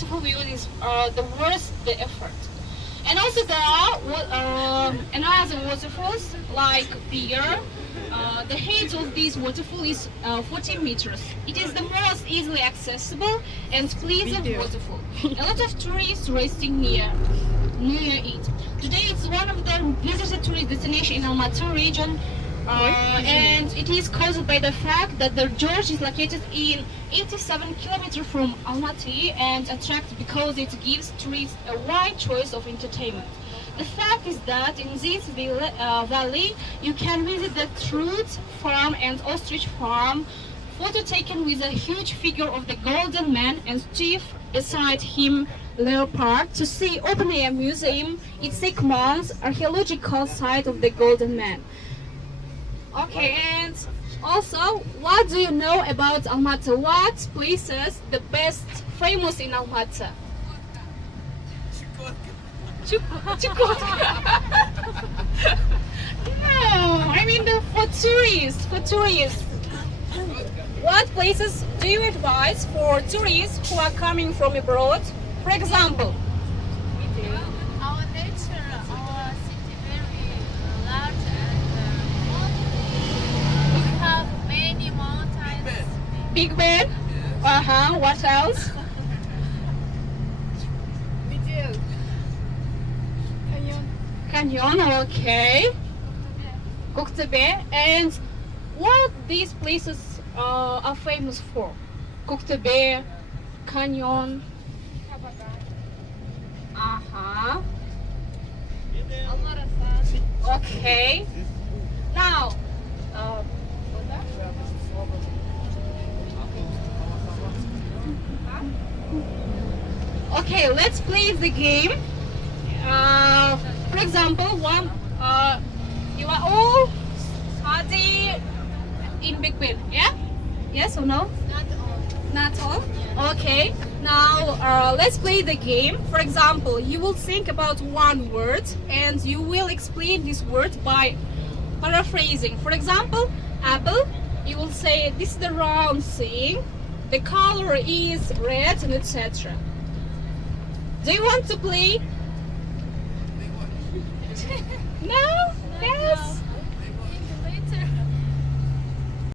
waterfall view is the worth the effort. And also there are another waterfalls like here. The height of this waterfall is 14 meters. It is the most easily accessible and pleasant waterfall. A lot of tourists resting near it. Today it's one of the visited tourist destinations in Almaty region. And it is caused by the fact that the gorge is located in 87 kilometers from Almaty and attracts because it gives tourists a wide choice of entertainment. The fact is that in this valley you can visit the trout farm and ostrich farm, photo taken with a huge figure of the golden man and chief beside him leopard, to see open air museum, its 6 months archaeological site of the golden man. Okay, and also, what do you know about Almaty? What places the best famous in Almaty? Chukotka. No, I mean for tourists. What places do you advise for tourists who are coming from abroad? For example, Our nature, our city very large and we have many mountains. Mybigben. What else? Canyon. Okay. Koktebe. And what these places are famous for? Koktebe, Canyon. Okay. Now, okay, let's play the game. For example, you are all study in Mybigben, yeah? Yes or no? Not all. Okay. Now let's play the game. For example, you will think about one word and you will explain this word by paraphrasing. For example, apple. You will say this is the round thing. The color is red, and etc. Do you want to play? No? Yes?